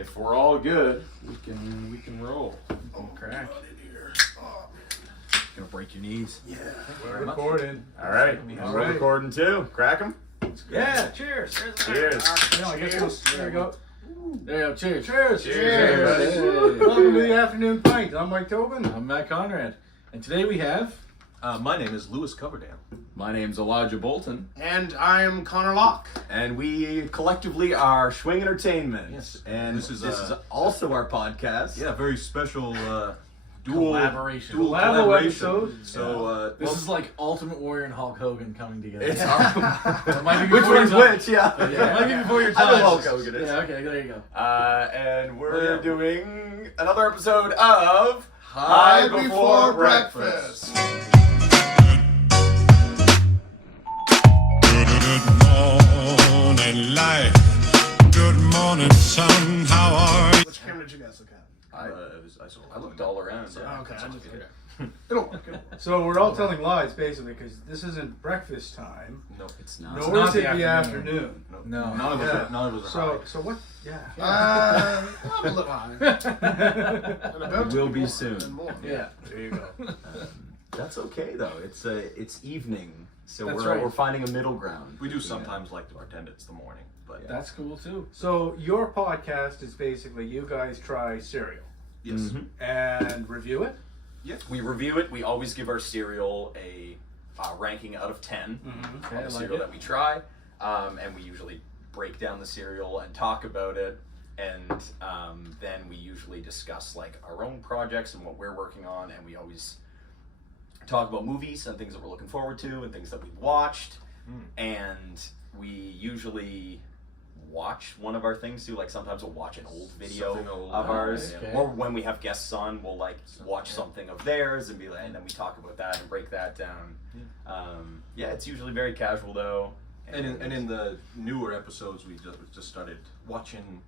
If we're all good, we can roll. We can crack. Gonna break your knees. Yeah. We're recording. All right. We're recording too. Crack them. Yeah. Cheers. Cheers. There we go. There you go. Cheers. Cheers. Cheers. Welcome to the Afternoon Pint. I'm Mike Tobin. I'm Matt Conrad. And today we have... My name is Lewis Coverdale. My name's Elijah Bolton. And I'm Connor Locke. And we collectively are Schwing Entertainment. Yes. And This is also our podcast. Yeah, very special Collaboration. dual Collabo collaboration. episode. So This is like Ultimate Warrior and Hulk Hogan coming together. It's It might be which before one's your time. which, yeah. Yeah, it might be before your I time. know Hulk Hogan is. Yeah, okay, there you go. And we're Yeah. doing another episode of High Before Breakfast. Good morning, life. Good morning, sun. How are you? Which camera did you guys look at? I looked all around. Yeah. Okay, It'll work. So we're all telling lies basically because this isn't breakfast time. no, It's not. Nor not is it the the afternoon. afternoon. No. none of us. None of us are high. So what? Yeah. I'm a little high. And about It to will be more soon. and more. Yeah. There you go. That's okay though. It's evening, so That's we're right. finding a middle ground. We do sometimes like to pretend it's the morning, but That's cool too. So your podcast is basically you guys try cereal yes. Mhm. and review it. We review it. We always give our cereal a ranking out of 10 Okay, I on the like cereal it. that we try, and we usually break down the cereal and talk about it, and then we usually discuss like our own projects and what we're working on, and we always talk about movies and things that we're looking forward to and things that we've watched, and we usually watch one of our things too. Like sometimes we'll watch an old video Something old. of ours, okay. or when we have guests on, we'll like watch something of theirs and be like, and then we talk about that and break that down. Yeah, it's usually very casual though. And in the newer episodes, we just started watching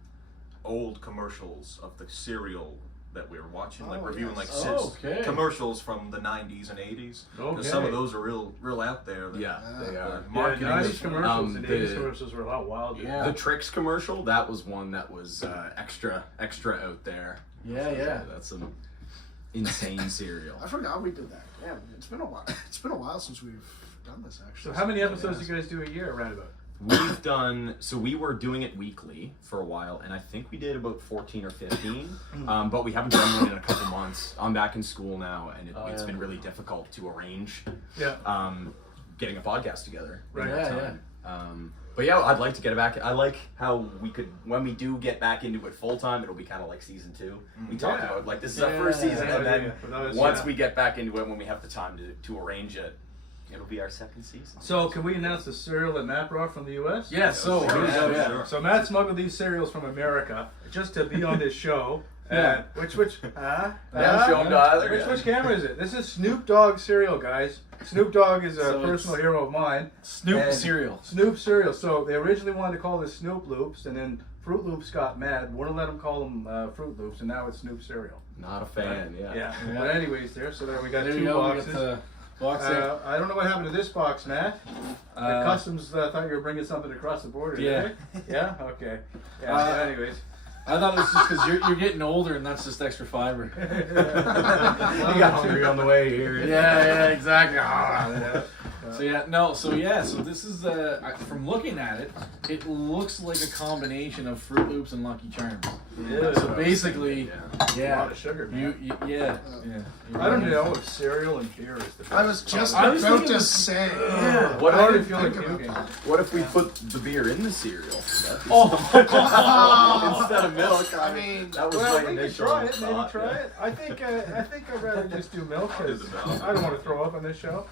old commercials of the cereal that we were watching, like Oh, reviewing yes. like Okay. commercials from the 90s and 80s. Okay. Because some of those are real out there. Yeah, they are. Marketing Yeah, 90s is- commercials and 80s the- commercials were a lot wilder. Yeah. The Tricks commercial, that was one that was extra out there. Yeah. That's some insane cereal. I forgot we did that. Yeah, it's been a while. It's been a while since we've done this actually. So how many episodes do you guys do a year, roundabout? We've done, so we were doing it weekly for a while, and I think we did about 14 or 15, but we haven't done one in a couple months. I'm back in school now, and it's yeah. been really difficult to arrange Yeah. getting a podcast together. in Right. that Yeah, time. But yeah, I'd like to get it back. I like how we could, when we do get back into it full time, it'll be kind of like season 2. We talked Yeah. about like this is our first season, Yeah, and then yeah, for those, once yeah. we get back into it, when we have the time to arrange it, it'll be our second season. So can we announce the cereal that Matt brought from the U.S.? Yeah, so Sure, here we go, yeah, yeah. sure. So Matt smuggled these cereals from America just to be on this show. Yeah. Which Yeah, show 'em to either, yeah. Which camera is it? This is Snoop Dogg cereal, guys. Snoop Dogg is a So personal it's- hero of mine. Snoop And cereal. Snoop cereal. So they originally wanted to call this Snoop Loops, and then Fruit Loops got mad. Wouldn't let them call them Fruit Loops, and now it's Snoop cereal. Not a fan, Yeah. yeah. But anyways, there. So there we got There two you go. We boxes. got the box there. I don't know what happened to this box, Matt. The customs thought you were bringing something across the border. Yeah. Did they? Yeah. Okay. Yeah. Uh, so anyways. I thought it was just because you're getting older and that's just extra fiber. You got hungry on the way here. Yeah, exactly. Yeah. So this is from looking at it, it looks like a combination of Fruit Loops and Lucky Charms. Yeah. So basically, A yeah, lot of sugar, man. yeah. I don't know if cereal and beer is the best. I was just I was about thinking to the- say. What I are already feel like think about puking. that. What if we put the beer in the cereal? Oh, Instead of milk. I mean, that was Well, my we could initial try it. Maybe thought, try yeah. it. I think I'd rather just do milk because do the milk. I don't want to throw up on this show.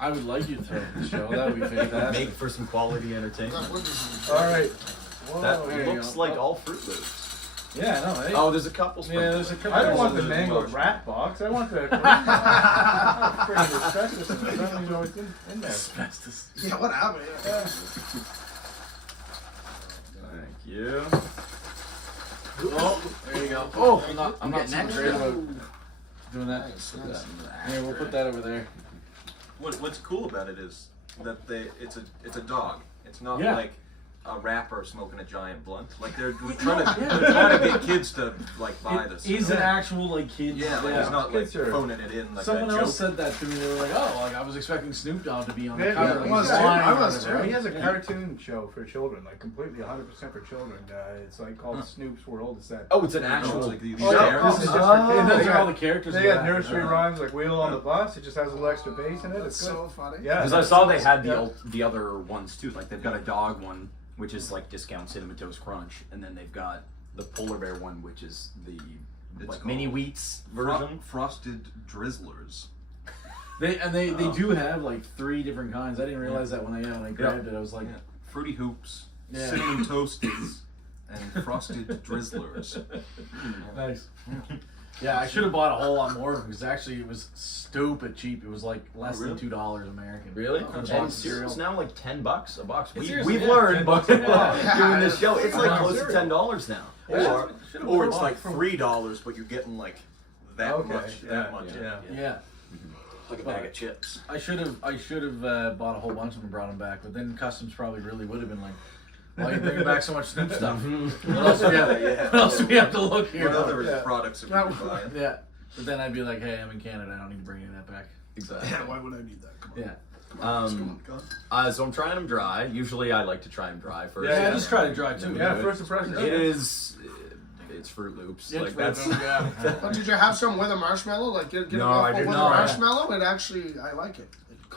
I would like you to throw the show. That would be fantastic. Make for some quality entertainment. that would be All right. Whoa, That there you looks go. like all Fruit Loops. Yeah, no, hey. Oh, there's a couple. Yeah, there's a couple. I don't want the of mango those. rat box. I want the green box. I'm afraid of asbestos in it. I don't even know what's in there. Asbestos. Yeah, what happened? Yeah. Thank you. Oh, there you go. Oh, I'm not getting too great about doing that. Nice. Here, we'll put that over there. What's cool about it is that it's a dog. It's not Yeah. like a rapper smoking a giant blunt. Like they're trying to get kids to like buy this. He's an actual like kid. Yeah, like he's not like Kids are- phoning it in like Someone that else joke. said that to me. They were like, "Oh, like I was expecting Snoop Dogg to be on the Yeah, cover." yeah, like, I was he's too. lying I on was it, too. right? He has a cartoon show for children, like completely 100% for children. It's like called Snoop's World. It's that. Oh, it's an No, actual. it's like the Oh, yeah, this is just for kids. And those They are all the got, characters. they in got that. nursery rhymes like Wheel on the Bus. It just has a little extra bass in it. That's It's good. so funny. Yeah. Because I saw they had Yeah. the other ones too. Like they've got a dog one, which is like discount Cinnamon Toast Crunch, and then they've got the polar bear one, which is the It's like called mini wheats version. Frosted Drizzlers. They do have like 3 different kinds. I didn't realize that when I grabbed it. I was like, Yeah. Fruity Hoops, Yeah. Cinnamon Toasties, and Frosted Drizzlers. nice. Yeah, I should have bought a whole lot more of them because actually it was stupid cheap. It was like less really? than $2 American. Really? For a And box of cereal's now like $10 a box. Seriously, We've yeah, learned $10 doing a box. this show. It's like Yeah. close to $10 now. Yeah. Or it's like $3, but you're getting like that Okay, much. yeah, That much. yeah. Yeah. Like a bag of chips. I should have bought a whole bunch of them and brought them back, but then customs probably really would have been like, why are you bringing back so much Snoop stuff? What else do we have? What else do we have to look here? What other Yeah. products have you been buying? Yeah, but then I'd be like, hey, I'm in Canada. I don't need to bring any of that back. Exactly. Yeah, why would I need that? Come on. Yeah. Come on. So I'm trying them dry. Usually I like to try them dry first. Yeah, Yeah, yeah. just try to dry too. Yeah, first impression. It is. It's Fruit Loops. Yeah, like it's that's. Fruit Loops, yeah. But did you have some with a marshmallow? Like get No, a I waffle did with not. a marshmallow? It actually, I like it.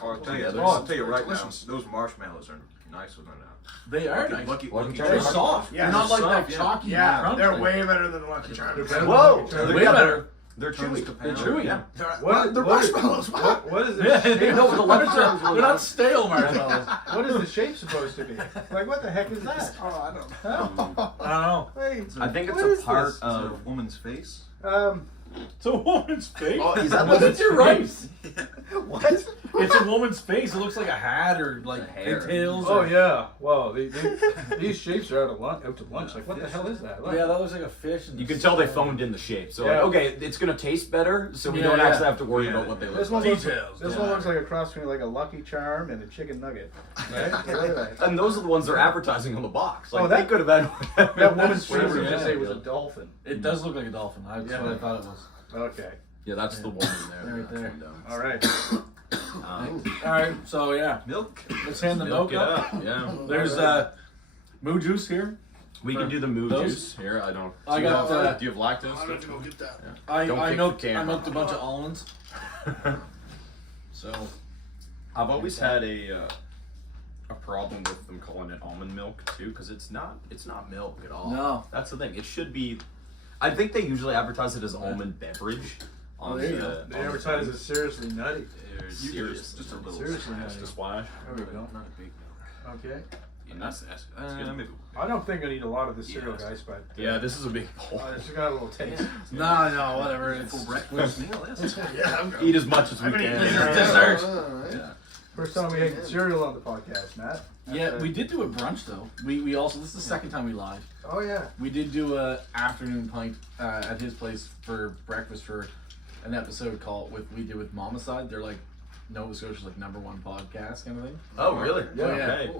I'll tell you, Yeah, I'll those- tell you right now, delicious. those marshmallows are nice with them now. They are nice. Lucky They're Charms. soft. Yeah, they're not they're like soft, that yeah. chalky. Yeah, crunch they're thing. way better than the Lucky Charms. They're Whoa! They're Way better. They're chewy. They're chewy. Yeah. They're marshmallows. What is Yeah, the they shape? know what the lunch are. They're not stale marshmallows. What is the shape supposed to be? Like, what the heck is that? Oh, I don't know. I don't know. Wait, I think it's what a is part this? Is it a of. woman's face? It's a woman's face. Oh, is that Look what at your right. What? It's a woman's face. It looks like a hat or like A hair. pigtails. Oh or... yeah. Well, these shapes are out to lunch. Like, what the hell is that? Look. Yeah, that looks like a fish. And You can tell they phoned in the shape. So, Yeah. like, okay, it's going to taste better, so we Yeah, don't yeah. actually have to worry Yeah. about what they This look one like. looks, Details. this one looks like a cross between like a Lucky Charm and a chicken nugget. Right? Look at that. And those are the ones they're advertising on the box. Like, Oh, they that- could have had That woman's face whatever would you just say it want. was a dolphin. It does look like a dolphin. That's Yeah. what I thought it was. Okay. Yeah, that's the one in there. Right That's there. one down. All right. All right, so yeah, Milk? let's hand the Milk milk it up. up. Yeah. There's moo juice here. We can do the moo Those? juice here. I don't. I do you got, have- uh, do you have lactose? I'm going to go get that. Don't I kick milked the I camera. milked a bunch of almonds. So I've always had a problem with them calling it almond milk too, because it's not milk at all. No. That's the thing. It should be. I think they usually advertise it as almond beverage. On there you the, go. They advertise as seriously nutty. Serious. Just a little Seriously, splash. nice. Just a splash. There we go. Not a big milk. Okay. And that's good. Maybe. I don't think I need a lot of this cereal, Yes. guys, but Yeah, this is a big bowl. it's got a little taste. no, whatever. It's Full breakfast meal, yes. Yeah, I'm Eat as much as we I've been eating can. this Dessert. Yeah. First time we had cereal on the podcast, Matt. Yeah, we did do a brunch though. We also this is the second time we live. Oh yeah. We did do a afternoon pint at his place for breakfast for an episode called we did with Mama Side. They're like Nova Scotia's like #1 podcast kind of thing. Oh, really? Yeah. Okay.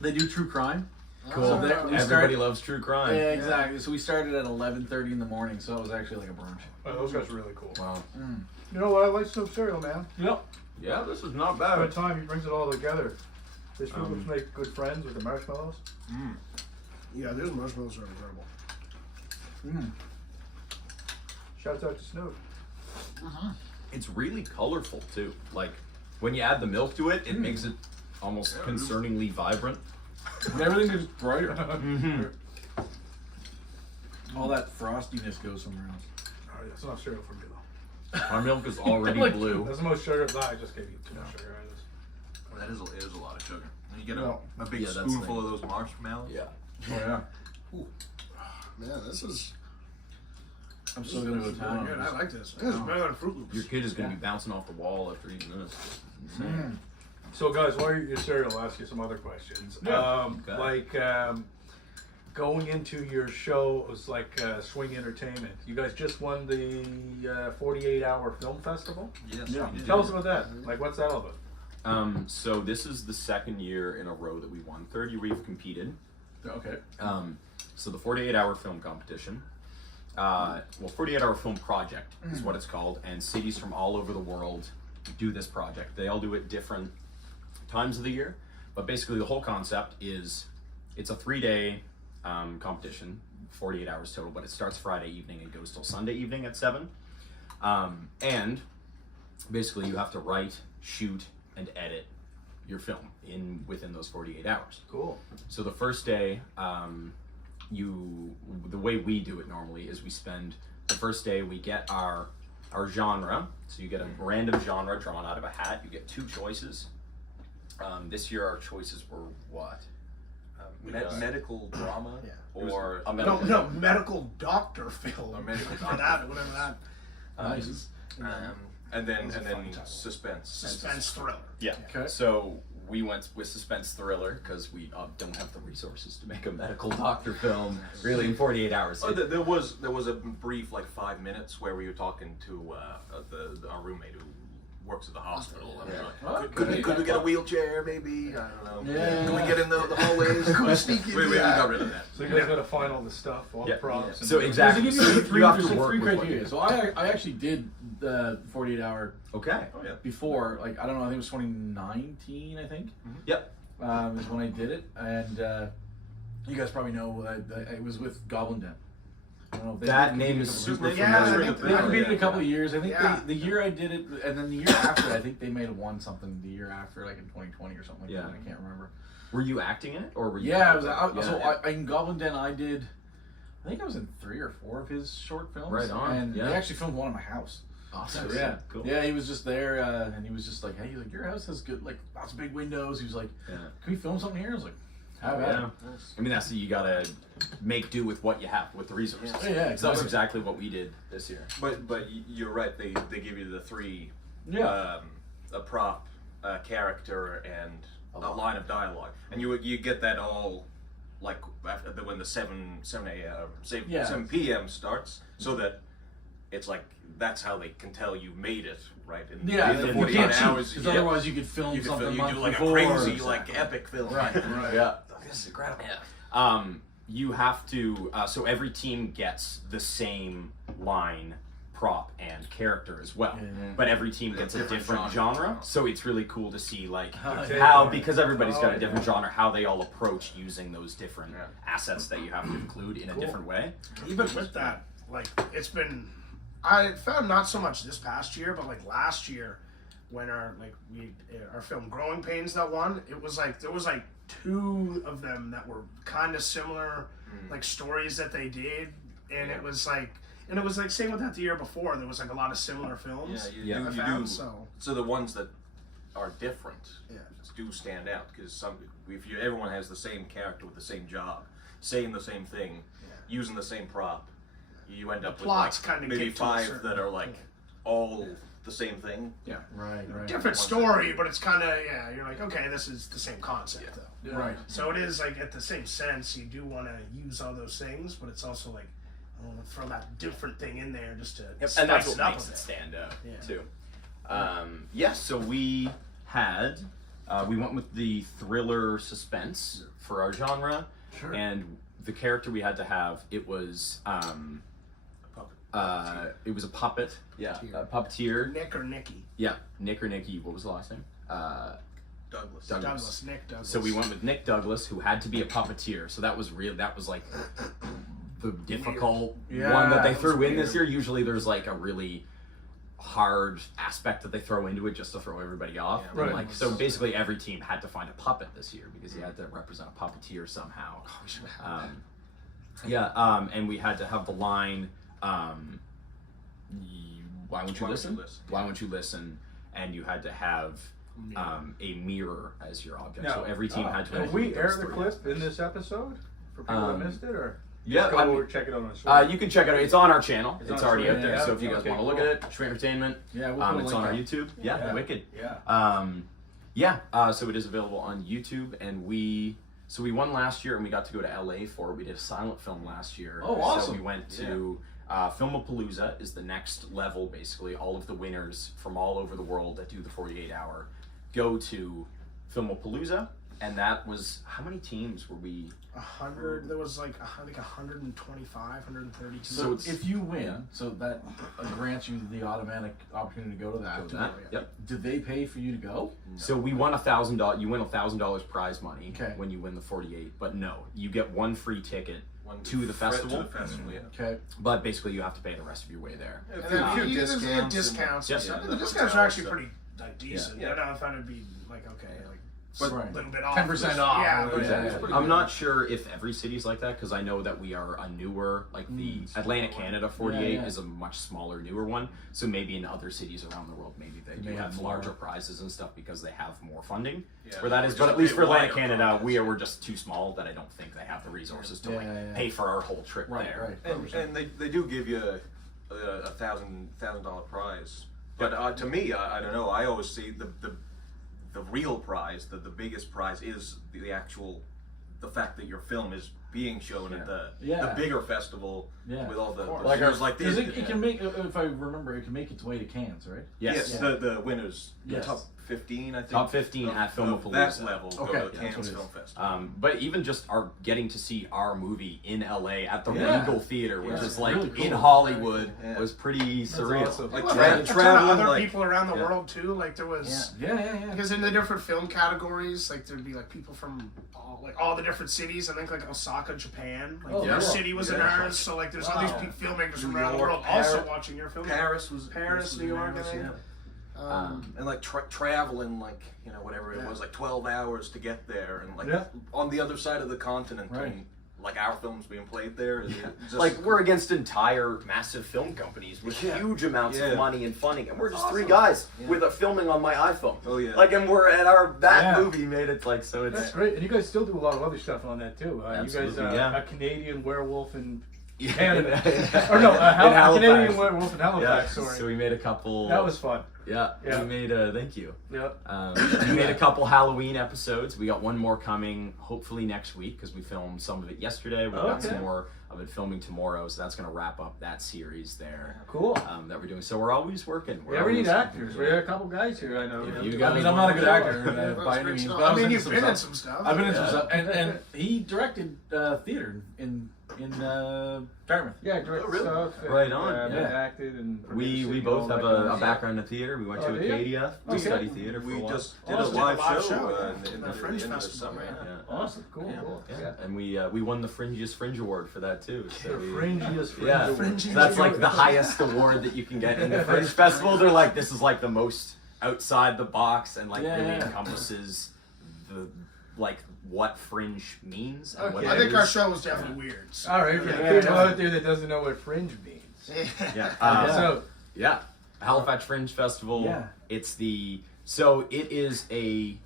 They do true crime. Cool. So we Everybody started- loves true crime. Yeah, exactly. So we started at 11:30 in the morning, so it was actually like a brunch. Oh, those guys are really cool. Wow. You know what? I like Snoop cereal, man. Yep. Yeah, this is not Every bad. time he brings it all together. His Fruit Loops make good friends with the marshmallows. Yeah, those marshmallows are incredible. Shouts out to Snoop. It's really colorful too. Like when you add the milk to it, it makes it almost concerningly vibrant. Everything is brighter. All that frostiness goes somewhere else. Oh, yeah, that's enough cereal for me though. Our milk is already Like- blue. That's the most sugar. No, I just gave you too much sugar on this. That is a lot of sugar. And you get No. a big Yeah, that's spoonful the- of those marshmallows. Yeah. Oh yeah. Man, this is I'm still gonna go really town. good. I like this. This is better than Fruit Loops. Your kid is gonna be bouncing off the wall after eating this. Insane. So, guys, while you're eating your cereal, I'll ask you some other questions. Yeah. Okay. Like, going into your show, it was like Swing Entertainment. You guys just won the 48-hour film festival. Yes. Yeah. we did. Tell us about that. Like, what's that all about? So this is the second year in a row that we won. Third year we've competed. Okay. So the 48-hour film competition, 48-hour film project is what it's called, and cities from all over the world do this project. They all do it different times of the year, but basically the whole concept is it's a 3-day competition, 48 hours total, but it starts Friday evening and goes till Sunday evening at 7. And basically you have to write, shoot, and edit your film within those 48 hours. Cool. So the first day, the way we do it normally is we spend the first day, we get our genre. So you get a random genre drawn out of a hat. You get 2 choices. This year our choices were what? Medical drama, Yeah. or A medical No, medical doctor film. Or medical Or that, whatever that. Nice. and then That was a fun title. suspense. Suspense thriller. Yeah. Okay. So we went with suspense thriller because we don't have the resources to make a medical doctor film really in 48 hours. Oh, there was a brief 5 minutes where we were talking to our roommate who works at the hospital. And we were like, could we get a wheelchair? Maybe I don't know. Yeah. Can we get in the hallways? Could we sneak in? we got rid of that. So you guys got to find all the stuff, all Yeah. the props. and So exactly. There's So three, you have there's to like work 3 with what criteria. you- So I actually did the 48 hour Okay. Oh yeah. before, I don't know, I think it was 2019, I think. Yep. Is when I did it, and you guys probably know it was with Goblin Den. I don't know if they That they name competed is a couple- super Yeah, familiar. They competed a couple of years. I think Yeah. the year I did it, and then the year after, I think they may have won something the year after, like in 2020 or something like Yeah. that. I can't remember. Were you acting in it, or were you? Yeah, in Goblin Den, I think I was in 3 or 4 of his short films. Right on, And yeah. they actually filmed one in my house. Awesome. So, yeah, Cool. yeah. He was just there, and he was just like, "Hey, he's like, your house has good, lots of big windows." He was like, Yeah. "Can we film something here?" I was like, "How about Yeah. it?" I mean, that's you gotta make do with what you have, with the resources. Yeah, yeah, So that was exactly. exactly what we did this year. But you're right. They give you the 3, Yeah. a prop, a character, and a line of dialogue, and you get that all after when the 7 p.m. starts, so that it's that's how they can tell you made it, right? In Yeah, the you 48 can't hours, because otherwise you could film you could something you month do a before. crazy epic film. Right, right. Yeah. This is incredible. You have to. So every team gets the same line, prop, and character as well. Yeah. But every team gets a different genre. So it's really cool to see Okay. how, because everybody's got Oh, a different genre, how they all approach using those different Yeah. assets that you have to include in a different way. Even with that, it's been. I found not so much this past year, but last year, when our film Growing Pains that won, it was there was 2 of them that were kind of similar, stories that they did, and it was same with that the year before. There was a lot of similar films. Yeah, Yeah. I you found, do. So the ones that are different do stand out because everyone has the same character with the same job, saying the same thing, using the same prop, you end up with plots kinda maybe get to a 5 certain- that are all the same thing. Yeah. Right, right. Different story, but it's kind of you're okay, this is the same concept though. Yeah. Right. So it is at the same sense. You do want to use all those things, but it's also I want to throw that different thing in there just to spice And that's it what up makes a it bit. stand out Yeah. too. So we had we went with the thriller suspense for our genre, Sure. and the character we had to have it was it was a puppet, a puppeteer. Nick or Nikki? Yeah, Nick or Nikki. What was the last name? Douglas. Douglas. Nick Douglas. So we went with Nick Douglas, who had to be a puppeteer. So that was the difficult one that they that threw was in this weird. year. Usually there's a really hard aspect that they throw into it just to throw everybody off. Yeah, And, right. so basically every team had to find a puppet this year because you had to represent a puppeteer somehow. And we had to have the line, why won't you listen? Why won't you listen? And you had to have a mirror as your object. So every team had to. Have we include aired those the 3 clip in this episode for people that missed it, or Yeah, go I mean, check it on our site? you can check it out. It's on our channel. It's It's on already Shred, out there. yeah. So if you guys Okay, want to look cool. at it, Shred Entertainment. Yeah, we'll put a It's link on our up. YouTube. Yeah, wicked. Yeah. So it is available on YouTube, and we won last year, and we got to go to LA for it. We did a silent film last year. Oh, awesome. So we went to Filmapalooza is the next level. Basically, all of the winners from all over the world that do the 48-hour go to Filmapalooza, And that was, how many teams were we? 100. There was like I think 125, 130. So if you win, so that grants you the automatic opportunity to go to that. Yep. Do they pay for you to go? No. So we won $1,000. You win $1,000 prize money when you win the 48. But no, you get one free ticket to the festival. Okay. But basically, you have to pay the rest of your way there. And then a few discounts. And stuff. The discounts are actually pretty like decent. Yeah. I thought it'd be like okay, like. But a little bit off. 10% off. Yeah, I'm not sure if every city's like that because I know that we are a newer, like the Atlantic Canada 48 is a much smaller, newer one. So maybe in other cities around the world, maybe they do have larger prizes and stuff because they have more funding where that is. But at least for Atlantic Canada, we're just too small that I don't think they have the resources to pay for our whole trip there. And they do give you a $1,000 prize. But to me, I don't know. I always see the real prize, the biggest prize is the fact that your film is being shown at the bigger festival with all the winners like this. It can make, if I remember, it can make its way to Cannes, right? Yes. The winners, the top 15, I think. Top 15 at Filmapalooza. That level go to Cannes Film Festival. But even just getting to see our movie in LA at the Regal Theater, which is like really cool. In Hollywood, was pretty surreal. Awesome. Like traveling other people around the world too. Like there was because in the different film categories, like there'd be like people from all the different cities. I think like Osaka, Japan. Like your city was in ours, so like there's all these filmmakers from around the world also watching your film. Paris, New York, and like traveling, like whatever it was, like 12 hours to get there, and like on the other side of the continent, and like our films being played there. Just, like we're against entire massive film companies with huge amounts of money and funding, and we're just three guys with a filming on my iPhone. Oh yeah. Like, and we're at that movie made it like so. It's that's great, and you guys still do a lot of other stuff on that too. You guys, a Canadian werewolf in Canada, or no, a Canadian werewolf in Halifax. Sorry. So we made a couple. That was fun. Yeah. We made thank you. Yep. We made a couple Halloween episodes. We got one more coming hopefully next week because we filmed some of it yesterday. We've got some more of it filming tomorrow, so that's going to wrap up that series there. Cool. That we're doing. So we're always working. We need actors. We have a couple guys here. I know. I'm not a good actor by any means. I mean, you've been in some stuff. I've been in some stuff, and he directed theater in Dartmouth. Yeah, directed stuff. Right on. Acted and we both have a background in theater. We went to Acadia to study theater for a while. We just did a live show in the Fringe Festival. Awesome, cool. Yeah. And we won the Fringiest Fringe Award for that too. So the Fringiest Fringe Award. So that's like the highest award that you can get in the Fringe Festival. They're like, this is like the most outside the box and like really encompasses the what Fringe means. And what I think our show was definitely weird. So. All right, for people out there that doesn't know what Fringe means. Halifax Fringe Festival. Yeah. It is a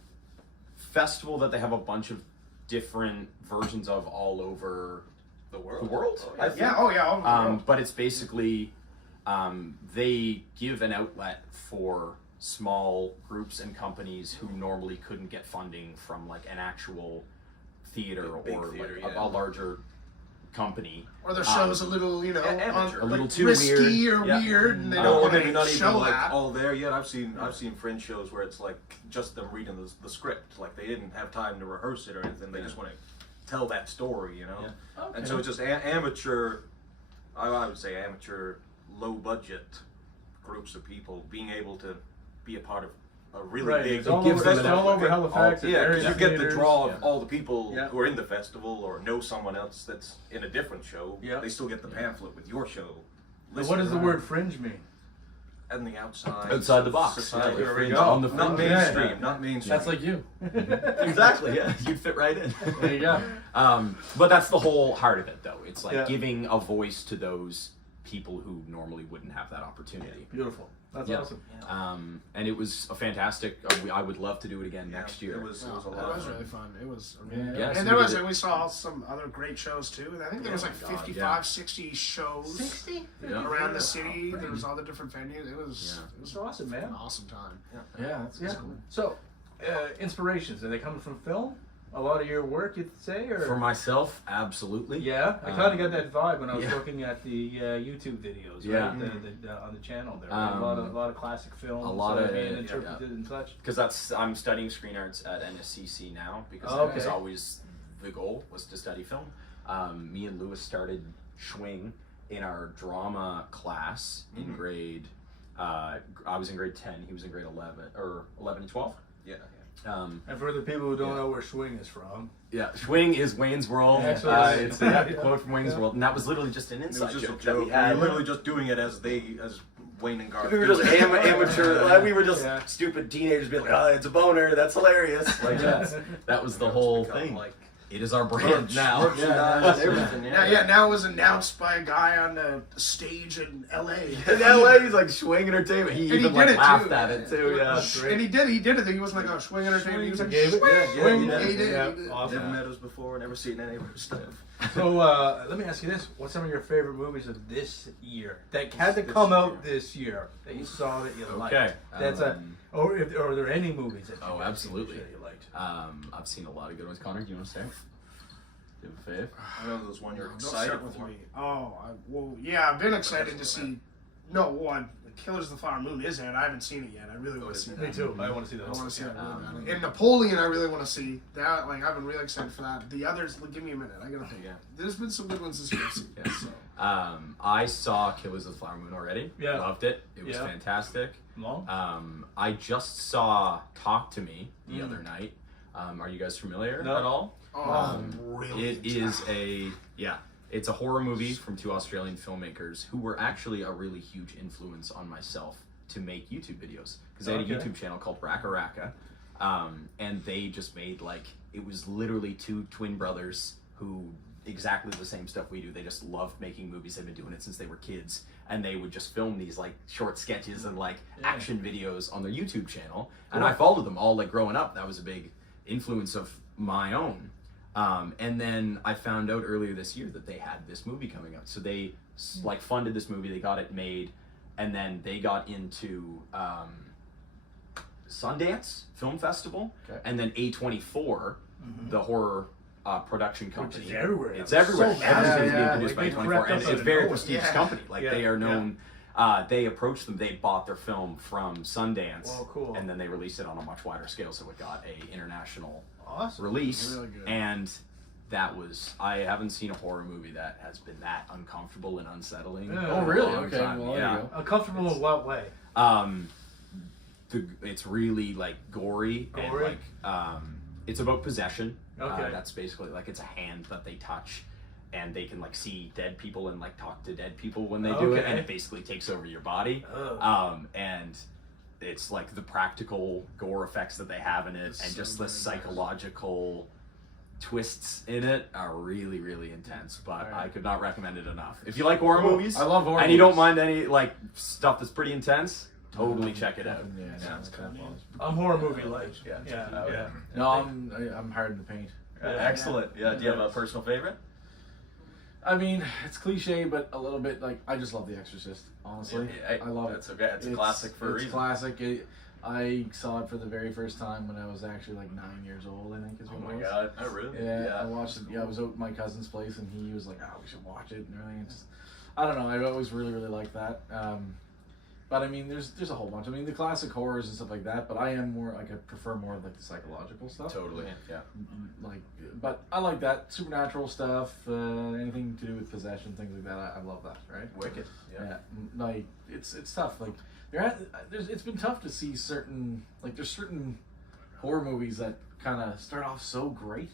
festival that they have a bunch of different versions of all over the world. I think. All over the world. But it's basically they give an outlet for small groups and companies who normally couldn't get funding from like an actual theater or a larger company. Or their show's a little, a little too risky weird. or weird, and they don't want to not show even that. all there yet. I've seen Fringe shows where it's like just them reading the script, like they didn't have time to rehearse it or anything. They just want to tell that story, And so it's just amateur. I would say amateur, low budget groups of people being able to be a part of a really big. It's all over Halifax. Because you get the draw of all the people who are in the festival or know someone else that's in a different show. Yeah. They still get the pamphlet with your show. What does the word fringe mean? And the outside the box. Society. There we go. On the Not mainstream. Not mainstream. That's like you. Exactly. Yeah, you'd fit right in. There you go. But that's the whole heart of it, though. It's like giving a voice to those people who normally wouldn't have that opportunity. Beautiful. That's awesome. And it was a fantastic. I would love to do it again next year. It was a lot. It was really fun. It was. And we saw some other great shows too. And I think there was like 55, 60 shows around the city. There was all the different venues. It was awesome, man. An awesome time. That's cool. So, inspirations, are they coming from film? a lot of your work, you'd say, or For myself, absolutely. yeah, I kind of got that vibe when I was yeah. looking at the YouTube videos, Yeah. right? On the channel there, right? a lot of classic films, a lot of being interpreted and such. Because I'm studying screen arts at NSCC now because Oh, that was okay. always the goal was to study film. Me and Lewis started Schwing in our drama class in grade. I was in grade 10. He was in grade 11 or 11 and 12. Yeah. And for the people who don't know where Swing is from, Yeah, Schwing is Wayne's World. Excellent. It's a quote from Wayne's World, and that was literally just an It was inside just a joke that joke. we had. We were literally just doing it as Wayne and Garth. We were just amateur. Like, we were just Yeah. stupid teenagers being like, "Oh, it's a boner. That's hilarious." Like that was the whole thing. Like, It is our brand now. merchandise, everything. Now it was announced by a guy on the stage in L.A. In LA, he's like Schwing Entertainment. He And he even did like it, laughed too. at it too. Yeah. And he did it. He wasn't like, oh, Swing Entertainment. He was like, Gave it? Swing. Yeah, He did. Yeah. He did. Awesome. Never met us before, never seen any of her stuff. So let me ask you this: what's some of your favorite movies of this year that had to come out this year that you saw that you liked? Okay. That's or are there any movies that you Oh, guys absolutely. that you liked? I've seen a lot of good ones. Connor, do you want to start? Do you have a fave? I know there's one you're Don't excited start with for. me. Well, yeah, I've been excited to see. No, one. Killers of the Flower Moon is it? I haven't seen it yet. I really want to see that. Me too. I want to see that. I want to see that. Um, And Napoleon, I really want to see that. Like, I've been really excited for that. The others, give me a minute. I gotta think. Yeah. There's been some good ones this year. So. I saw Killers of the Flower Moon already. Yeah. Loved it. It was Yeah. fantastic. Long? I just saw Talk to Me the other night. Are you guys familiar No. at all? Oh, really? It is it's a horror movie from two Australian filmmakers who were actually a really huge influence on myself to make YouTube videos because they had a Okay. YouTube channel called Raka Raka, and they just made it was literally two twin brothers who exactly the same stuff we do. They just loved making movies. They've been doing it since they were kids, and they would just film these short sketches and action videos on their YouTube channel. And I followed them all growing up. That was a big influence of my own. And then I found out earlier this year that they had this movie coming out. So they funded this movie, they got it made, and then they got into Sundance Film Festival, and then A24, the horror production company. Which is everywhere. It's everywhere. So Everything's being massive. produced by They A24, crept and up out it's of a very nowhere. prestigious Yeah. company. Yeah. They are known. They approached them. They bought their film from Sundance, Oh, cool. and then they released it on a much wider scale, so it got a international Awesome. release. Really good. And that was I haven't seen a horror movie that has been that uncomfortable and unsettling. Yeah. in Oh, a really? long Okay, time. well, there yeah. you go. Uncomfortable in what way? It's really gory, Gory? and it's about possession. Okay. That's basically it's a hand that they touch, and they can see dead people and talk to dead people when they do it, Okay. and it basically takes over your body. Oh. And it's the practical gore effects that they have in it, and so just the very psychological twists in it are really, really intense. But I could not recommend it enough. If you like horror movies, I love horror and you don't movies. mind any stuff that's pretty intense, totally check it out. Yeah, I'm horror movie light. Yeah. Yeah. No, I'm hard in the paint. Excellent. Yeah. Do you have a personal favorite? I mean, it's cliche, but a little bit I just love The Exorcist. Honestly, Yeah, I love it. It's okay. It's a classic for a It's reason. classic. I saw it for the very first time when I was actually 9 years old. I think is Oh what my it was. god. Oh really? Yeah, I watched it. Yeah, I was out at my cousin's place, and he was like, "Oh, we should watch it," and everything. It's just, I don't know. I always really, really liked that. But I mean, there's a whole bunch. I mean, the classic horrors and stuff like that. But I am more I prefer more of the psychological stuff. Totally. Yeah. But I like that supernatural stuff. Anything to do with possession, things like that. I love that. Right. Wicked. Yeah. It's tough. It's been tough to see certain there's certain horror movies that kind of start off so great,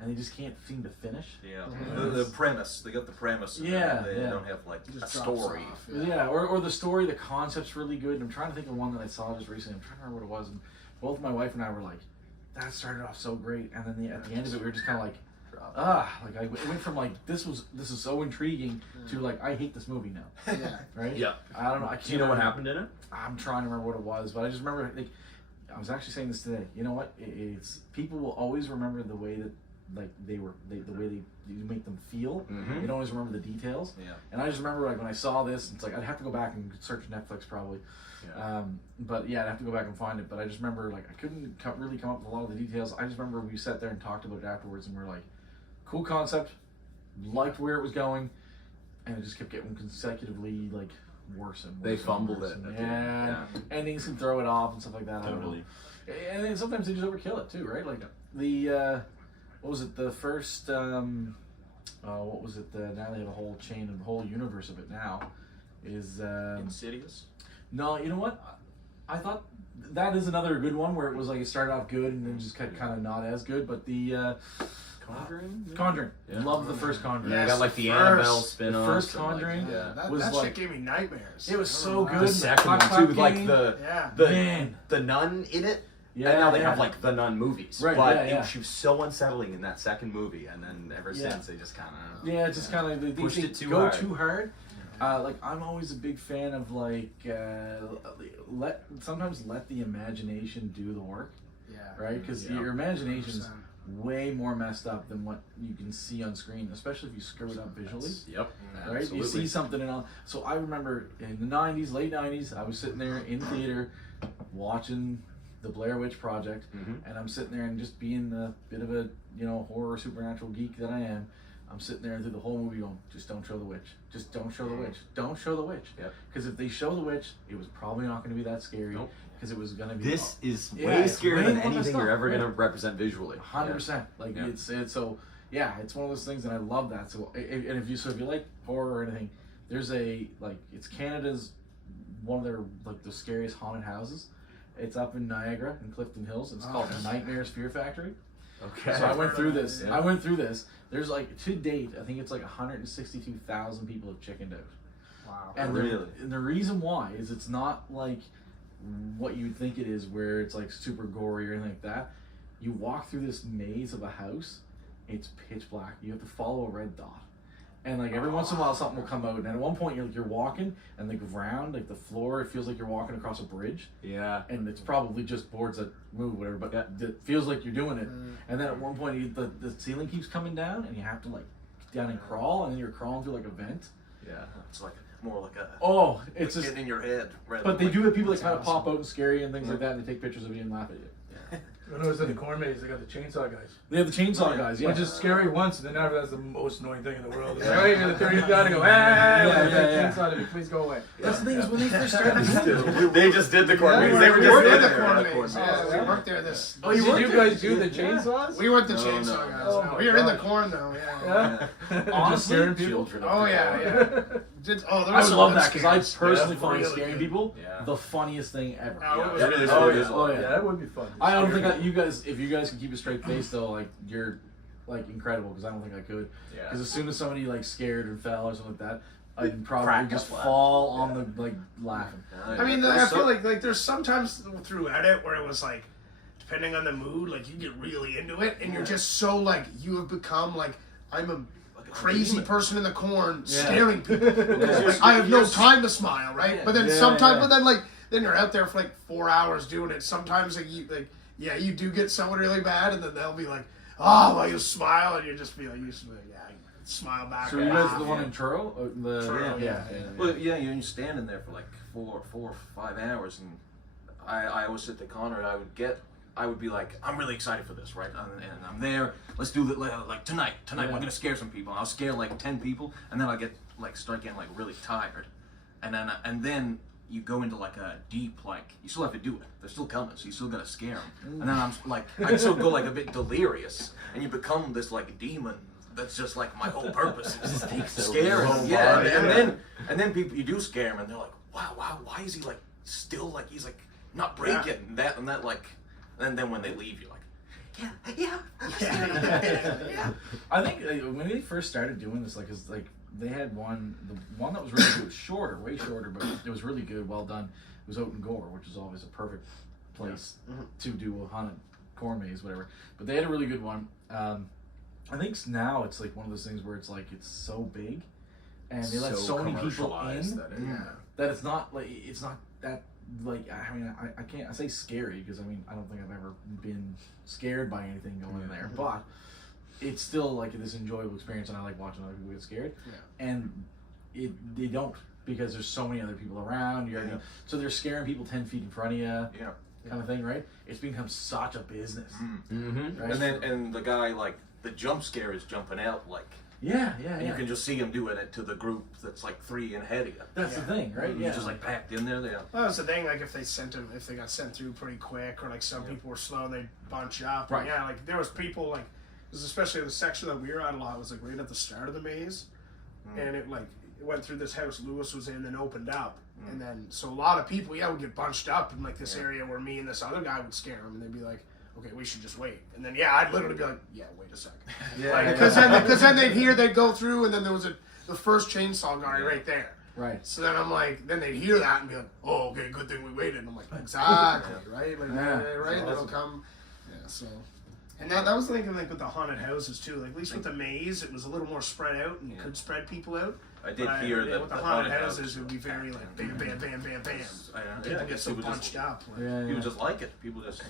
and they just can't seem to finish. Yeah. Mhm. The premise, they got the premise. And Yeah, then they yeah. don't have a Just drops story. off, Yeah, or the story, the concept's really good. And I'm trying to think of one that I saw just recently. I'm trying to remember what it was. And both my wife and I were like, that started off so great. And then at the end of it, we were just kind of like, it went from this is so intriguing to I hate this movie now. Yeah. Right? Yeah. I don't know. I can't Do you know what remember. happened in it? I'm trying to remember what it was, but I just remember I was actually saying this today. You know what? It's people will always remember the way that like the way you make them feel. Mhm. You don't always remember the details. Yeah. And I just remember like when I saw this, it's like I'd have to go back and search Netflix probably. Yeah. But yeah, I'd have to go back and find it. But I just remember like I couldn't really come up with a lot of the details. I just remember we sat there and talked about it afterwards, and we are like, cool concept, liked where it was going, and it just kept getting consecutively like worse and worse. They and fumbled worse. it And at the end, yeah. endings can throw it off and stuff like that. Totally. I don't know. And then sometimes they just overkill it too, right? Like the what was it? The first what was it? Now they have a whole chain and whole universe of it now. Is Insidious. no, you know what? I thought that is another good one where it was like it started off good and then just kind of not as good. But the Conjuring, Yeah. love the first Conjuring. Yeah, I got like the First- Annabelle the spin-off. first Conjuring. yeah. That, was that like- shit gave me nightmares. It was I so don't know good. The second Clap, one clap too, like game. Yeah. Man. the nun in it. Yeah, and now they yeah. have like the nun movies. Right, But yeah, yeah. she was so unsettling in that second movie, and then ever Yeah. since they just kind of Yeah, it's just kind of they Pushed it too go hard. too hard. Like I'm always a big fan of like sometimes let the imagination do the work, Yeah. right? Because Yeah. your imagination's 100%. way more messed up than what you can see on screen, especially if you screw it up visually. Yep. Right, Absolutely. you see something and all. So I remember in the '90s, late '90s, I was sitting there in theater watching the Blair Witch Project, Mhm. and I'm sitting there and just being the bit of a horror supernatural geek that I am. I'm sitting there through the whole movie going, just don't show the witch. Just don't show the witch. Don't show the witch. Yep. Because if they show the witch, it was probably not going to be that scary. Nope. Because it was going to be This is Yeah, way it's scarier way than more messed anything you're up, ever right. gonna represent visually. 100%. Like Yeah. it's so yeah, it's one of those things, and I love that. So and if you like horror or anything, there's it's Canada's one of their like the scariest haunted houses. It's up in Niagara in Clifton Hills. It's called the Nightmares Fear Factory. Okay. So I went through this. Yeah. I went through this. There's like to date, I think it's like 162,000 people have chickened out. Wow. And Really? the reason why is it's not like what you would think it is, where it's like super gory or anything like that. You walk through this maze of a house, it's pitch black. You have to follow a red dot. And like every once in a while something will come out, and at one point you're walking and the ground, like the floor, it feels like you're walking across a bridge, Yeah. and it's probably just boards that move, whatever, but Yeah. it feels like you're doing it. And then at one point the ceiling keeps coming down, and you have to like get down and crawl, and then you're crawling through like a vent. Yeah. It's like more like a Oh, it's just. getting in your head. Rather But than they do have people that That's kind of pop awesome. out and scare you and things like that, and they take pictures of you and laugh at you. When I was in the corn maze, they got the chainsaw guys. They have the chainsaw guys, yeah. Which is scary once, and then after that's the most annoying thing in the world. It's like, right, you're the 30th guy to go, hey, Yeah. chainsaw to me, please go away. That's the thing is when they first started. They just did the corn Yeah, maze. we They were We just worked in at the there. corn Yeah, maze. corn Yeah, maze. we worked there this. Oh, you this did year. you guys do the chainsaws? We weren't the No, chainsaw no. guys. Oh no. my We were in the God. corn though. Yeah. Yeah. Honestly, Scaring people? Children of Oh the yeah, corn. yeah. There I was some love good that because I scares. personally Yeah, find really scaring good. people Yeah. the funniest thing ever. No, it was It really is. good. Oh, it is. Oh, Yeah, that would be fun. I don't think you guys, if you guys can keep a straight face though, like you're like incredible, because I don't think I could. Yeah. Because as soon as somebody like scared or fell or something like that, I'd probably Crack just up laughing. fall on the like laughing. I mean, I feel like there's sometimes through edit where it was like, depending on the mood, like you get really into it, and you're just so like you have become like I'm a crazy person in the corn scaring people. Like, I have no time to smile, right? But then sometimes, but then like then you're out there for like 4 hours doing it. Sometimes like you do get someone really bad, and then they'll be like, oh, well, you smile, and you just be like, smile back. So and you guys laugh. the one in Truro? Truro, yeah. Well, yeah, you're standing there for like four or 5 hours, and I always sit to Conrad. I would be like, I'm really excited for this, right? And I'm there. Let's do that. Like tonight, we're gonna scare some people. I'll scare like 10 people, and then I'll start getting like really tired, and then you go into like a deep you still have to do it. They're still coming, so you still gotta scare them. And then I'm like, I still go like a bit delirious, and you become this like demon. That's just like my whole purpose. Is scare them. Yeah, and then people, you do scare them, and they're like, wow, why is he like still like he's like not breaking that and that like, and then when they leave, you're like, yeah. I think when they first started doing this, is like they had the one that was really good, was shorter, way shorter, but it was really good, well done. It was out in Gore, which is always a perfect place to do a haunted corn maze, whatever. But they had a really good one. I think now it's like one of those things where it's like it's so big, and they let so many people in that it's not that like I mean I can't say scary because I mean I don't think I've ever been scared by anything going in there, but it's still like this enjoyable experience, and I like watching other people get scared. Yeah. And they don't, because there's so many other people around. So they're scaring people 10 feet in front of you. Yeah. Kind of thing, right? It's become such a business. Mm-hmm. Right? And the guy, like, the jump scare is jumping out, like, Yeah. and you can just see him doing it to the group that's like 3 in ahead of you. That's the thing, right? He's just like packed in there. Yeah. Well, that's the thing. Like if they got sent through pretty quick, or like some people were slow, and they bunch up. Right. Yeah, like there was people like, because especially the section that we were at a lot was like right at the start of the maze, and it went through this house Lewis was in and opened up, and then so a lot of people would get bunched up in like this area where me and this other guy would scare them, and they'd be like, okay, we should just wait. And then, I'd literally be like, wait a second. Because then they'd go through, and then there was the first chainsaw guy right there. Right. So then I'm like, then they'd hear that and be like, oh, okay, good thing we waited. And I'm like, exactly, right? Like, right? That'll come. Yeah, so. And that was thinking, like, with the haunted houses, too. Like, at least with the maze, it was a little more spread out, and you could spread people out. I did hear that with the haunted houses, it would be very, like, bam, bam, bam, bam, bam. People get so bunched up. Like. People just like it. People just...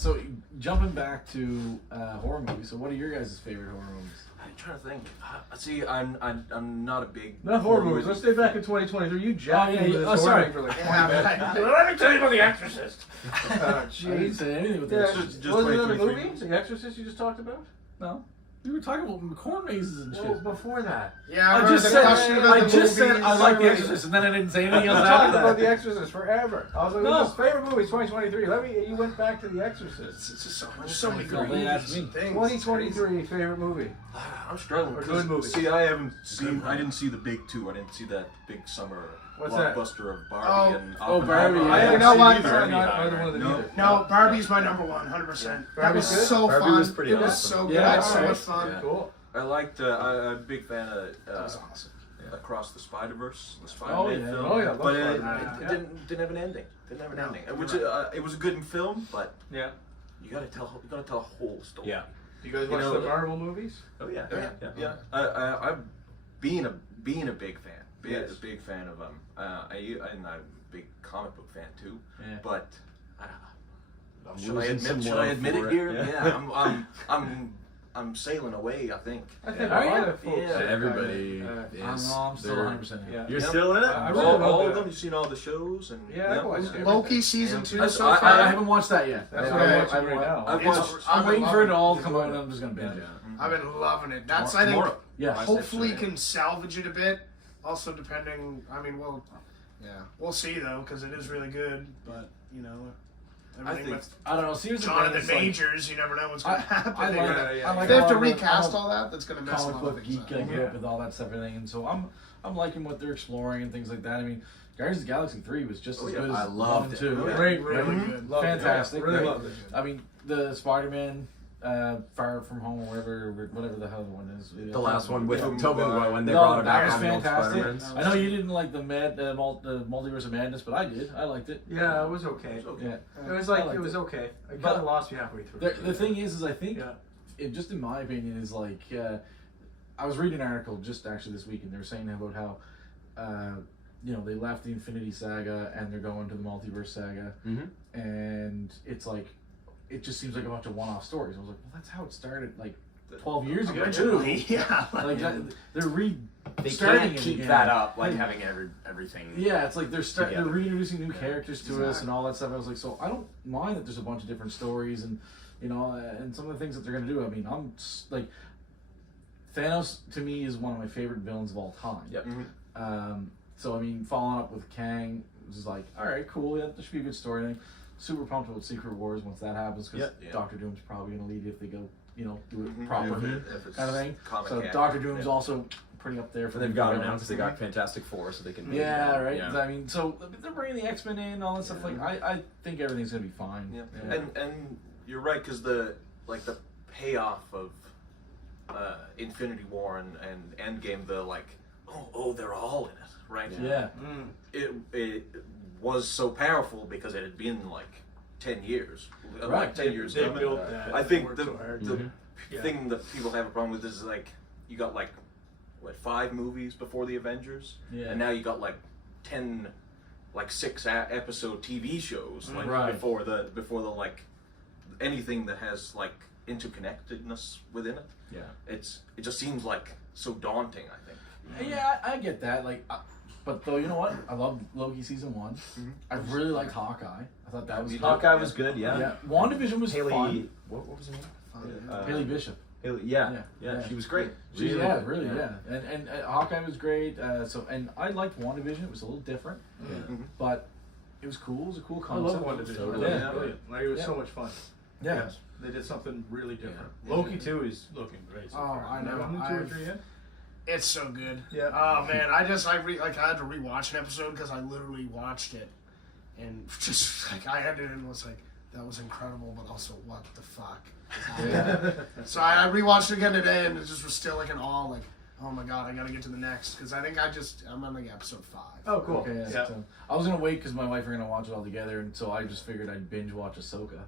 So jumping back to horror movies. So what are your guys' favorite horror movies? I'm trying to think. See, I'm not a big... Not horror movies. Let's stay back in 2023. You jacked me with this horror sorry. movie for like 20 Yeah, minutes. let me tell you about The Exorcist. I didn't say anything with Yeah, this. Just was it another 2023. movie? The Exorcist you just talked about? No. We were talking about corn mazes and shit. Well, before that. Yeah, I remember just the question about the said movies. I like The Exorcist, and then I didn't say anything else I after talked about that. The Exorcist forever. I was like, No. his favorite movie is 2023. You went back to The Exorcist. It's just so many No, great that's movies me. and things. 2023 favorite movie. I'm struggling. Or 'cause, good movie. See, I haven't seen... I didn't see the big two. I didn't see that big summer What's that? blockbuster of Barbie and Oh, Barbie, Oppenheimer. yeah. I haven't You know seen what? either. Sorry, neither one of them No. either. No, Barbie's my number one, 100%. That Barbie's was good? so Barbie fun. was pretty It was awesome. so good. Yeah, I had so alright. much fun. Yeah. Cool. I liked... I'm a big fan of... That was awesome. Across the Spider-Verse, the Oh, Spider-Man yeah. film. Oh, yeah, love but it Spider-Man. didn't have an ending. Didn't have an No, ending. you're Which right. it was a good film, but Yeah. you gotta tell a whole story. Yeah. Do you guys You watch know, the Marvel movies? Oh yeah. Yeah. Yeah. I'm being a big fan. Yes. A big fan of and I'm a big comic book fan too. Yeah. But I'm should I losing some admit? Should I love admit for it here? it. Yeah. I'm sailing away. I think. I think Yeah. a lot Oh, of folks. yeah. Everybody I'm is. still they're- 100% here. Yeah. You're Yep. still in it? I really all love of that. them. You've seen all the shows and Yeah, I've watched everything. Loki season 2 That's- so I- far. I haven't watched that yet. That's I- what I'm I- watching I- right now. I've It's- watched. I'm waiting for it to all It's come out, good. and I'm just gonna binge it. I've been loving it. That's I think Tomorrow. Yeah. hopefully can salvage it a bit. Also depending, I mean, we'll see though because it is really good. But everything think- with I don't know. See, here's the thing, Jonathan it's like- Majors, you never know what's going to happen. I like, Yeah. I like If they have all to the- recast I'm a all that, that's going to mess a comic lot of book things geek. up. I grew up with all that stuff, everything, and so I'm liking what they're exploring and things like that. I mean, Guardians of the Galaxy 3 was just as yeah. good as I loved 1 and it. 2. Yeah. Great, Really really good. Loved it. Fantastic. Really Right. loved it. I mean, the Spider-Man, Far From Home, or whatever the hell the one is. The last one with Yeah. Tobin when they No, brought it that back was on the old fantastic. Spider-Mans. I know you didn't like the Multiverse of Madness, but I did. I liked it. Yeah, it was okay. Yeah. It was I like liked it was it. okay. I kind But of lost me halfway through. The thing is I think, Yeah. just in my opinion, is like, I was reading an article just actually this week, and they were saying about how, they left the Infinity Saga and they're going to the Multiverse Saga, and it's like, it just seems like a bunch of one-off stories. I was like, well, that's how it started, like 12 years ago too. Originally, yeah. Like they're They starting can't it keep again. that up, like Yeah. having everything. Yeah, it's like they're Together. reintroducing new characters to us Exactly. and all that stuff. I was like, so I don't mind that there's a bunch of different stories and and some of the things that they're gonna do. I mean, like Thanos to me is one of my favorite villains of all time. Yep. So I mean, following up with Kang was just like, all right, cool. Yeah, there should be a good story. Super pumped about Secret Wars once that happens because Yeah. Doctor Doom's probably gonna lead if they go, do it Proper proper if it's kind of thing. comic So actor, Doctor Doom's yeah. also pretty up there for And they've the got villains. announced they got Fantastic Four, so they can. Yeah, right. Yeah. I mean, so they're bringing the X-Men in, all that stuff. Like, I think everything's gonna be fine. Yeah. Yeah. And you're right because the payoff of Infinity War and Endgame, they're all in it, right? Yeah. It was so powerful because it had been like 10 years, Right. like 10 years. They coming. built that. I think Worked the so hard. Yeah. thing that people have a problem with is like you got like 5 movies before the Avengers, Yeah. and now you got like 10 episode TV shows like Right. before the like anything that has like interconnectedness within it. Yeah. It just seems like so daunting. I think. Yeah, I get that. Like, but though, you know what? I love Loki season 1. Mm-hmm. I really liked Hawkeye. I thought that was good. Hawkeye was good. Yeah. Yeah. WandaVision was Haley. fun. What was her name? Haley Bishop. Haley, Yeah. yeah. She was great. Really, yeah. And Hawkeye was great. And I liked WandaVision. It was a little different, but it was cool. It was a cool I concept. love WandaVision. Totally. Yeah, brilliant. Like, it was so much fun. Yeah. Yes. They did something really different. Loki too is looking great. So Oh, far. I know. How many, 2 or 3 in? It's so good. Yeah. Oh man, I had to rewatch an episode because I literally watched it, and just like I ended and was like, that was incredible, but also what the fuck. Yeah. So I rewatched it again today, and it just was still like in awe, like, oh my god, I gotta get to the next because I think I'm on like episode 5. Oh, cool. Okay, yeah. So I was gonna wait because my wife were gonna watch it all together, and so I just figured I'd binge watch Ahsoka.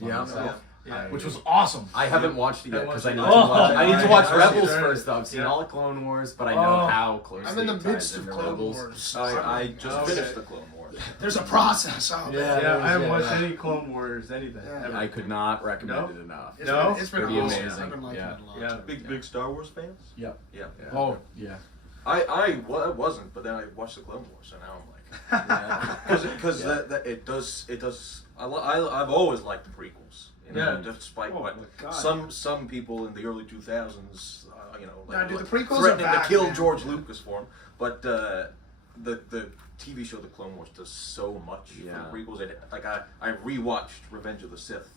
by Yeah. myself, Yeah. which was awesome. I haven't watched it yet because I need to Oh, watch. I need to watch I Rebels see. first though. I've seen Yeah. all the Clone Wars, but I know Oh. how closely I'm in the it ties midst of into Clone Rebels. Wars. I just Okay. finished the Clone Wars. There's a process. Oh, Yeah. man. Yeah, I haven't watched yeah. any Clone Wars, anything. Yeah. ever. I could not recommend No? it enough. No? It's been Pretty awesome. amazing. I've been liking Yeah. it a lot. Yeah. Big Star Wars fans. Yep. Yeah. Yeah. Oh yeah. I wasn't, but then I watched the Clone Wars, and now I'm like, because it does. I've always liked the prequels. You know, Yeah. despite Oh what my God. some people in the early 2000s, Nah, dude, the prequels are threatening bad, to kill man. George Lucas for him. But the TV show The Clone Wars does so much Yeah. for the prequels. I rewatched Revenge of the Sith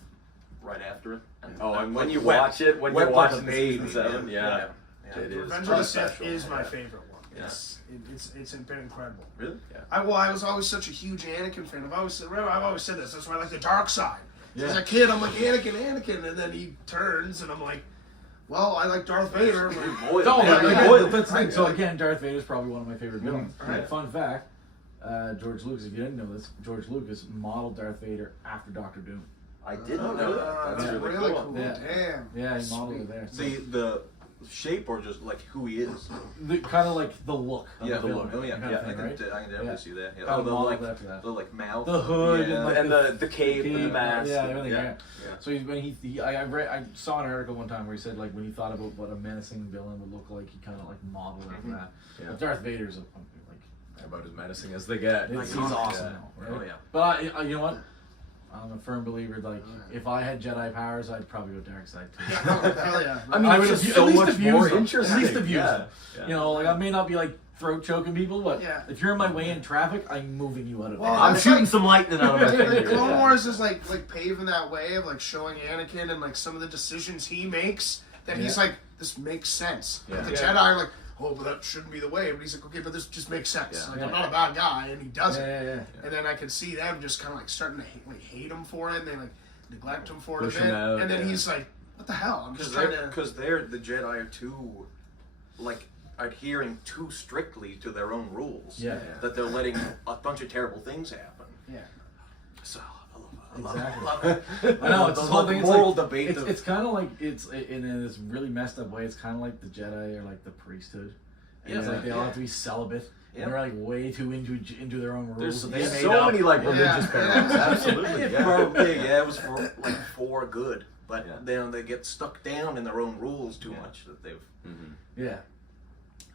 right after it. And Oh, and when like, you wept- watch it, when wept you're like watching a season baby, 7, man. yeah. Yeah. It is. Revenge of pretty the Sith special. is my Yeah. favorite one. Yeah. It's been incredible. Really? I was always such a huge Anakin fan. I've always said this. That's why I like the dark side. Yeah. As a kid, I'm like Anakin, and then he turns, and I'm like, well, I like Darth Vader. I'm like, Boy, No, man, but you again, boiled. that's the thing. So Right. again, Darth Vader is probably one of my favorite villains. Right. Fun fact: George Lucas. If you didn't know this, George Lucas modeled Darth Vader after Doctor Doom. I didn't know that. That's that's really cool. cool. Yeah. Damn. Yeah, he modeled it there. So The shape or just like who he is. the kind of like the look. Of Yeah, the villain, Oh yeah, kind of yeah. thing, right? I can definitely Yeah. see that. Yeah. Kinda the modeled after that. the like mouth. The hood Yeah. and like And the cape and the mask. Yeah, everything. Yeah. Yeah. Yeah. So when I saw an article one time where he said like when he thought about what a menacing villain would look like, he kind of like modeled after that. Yeah. But Darth Vader's like About as menacing as they get. he's Iconic. awesome Yeah. now, right? Oh yeah. But you know what? I'm a firm believer. Like, if I had Jedi powers, I'd probably go dark side too. Hell yeah. I mean, I it's would just at so least much abuse more them. interesting. At least abuse Yeah. them. Yeah. You know, like I may not be like throat choking people, but Yeah. if you're in my way in traffic, I'm moving you out of Well, there. I'm It's shooting like- some lightning out of my Like, fingers. Clone Yeah. Wars is like paving that way of like showing Anakin and like some of the decisions he makes that he's Yeah. like, this makes sense. Yeah. The Yeah. Jedi are like, oh, but that shouldn't be the way. But he's like, okay, but this just makes sense. Yeah. Like, Yeah. I'm not a bad guy, and he does it. Yeah. And then I can see them just kind of like starting to hate him for it, and they like neglect him for it Push a him bit. out, And then yeah. he's like, what the hell? I'm just Because trying to. the Jedi are too, like, adhering too strictly to their own rules. Yeah. That they're letting a bunch of terrible things happen. Yeah. So Exactly. I know it's the this whole thing. It's moral like, debate. It's kind of like in this really messed up way. It's kind of like the Jedi are like the priesthood. And it's Yeah. like they all have to be celibate. Yeah. And they're like way too into their own rules There's that they There's made so up. many like Yeah. religious parallels. Yeah. Absolutely. Yeah. Probably, yeah, it was for good, but Yeah. then they get stuck down in their own rules too Yeah. much that they've. Mhm. Yeah.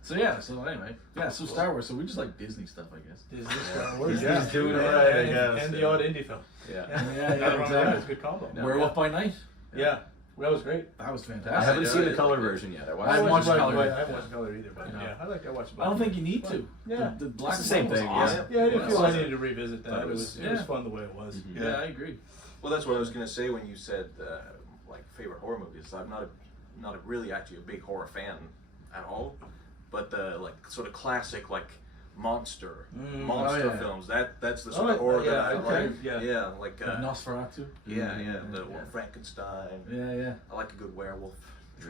So anyway, so Star Wars. So we just like Disney stuff, I guess. Disney Star Wars. He's doing it right, I and, guess, and the yeah. odd indie film. Yeah. Yeah, Not wrong with that. exactly. It's a good combo. No. Werewolf by Night. Yeah. Well, that was great. That was fantastic. I haven't Yeah, seen the yeah. color version yet. I I watched haven't it. watched I color. haven't watched color either, but No. yeah, I watched. I don't think you need to. Yeah. The black It's the and same white was thing, awesome. Yeah, I didn't feel I awesome. needed to revisit that. But It was yeah. fun the way it was. Mhm. Yeah, I agree. Well, that's what I was gonna say when you said like favorite horror movies. I'm not really actually a big horror fan at all, but the like sort of classic like monster oh, yeah. films. That's the Oh, sort of horror yeah, that I okay, like. yeah. Like Like Nosferatu. yeah, the Yeah. Frankenstein. Yeah. I like a good werewolf.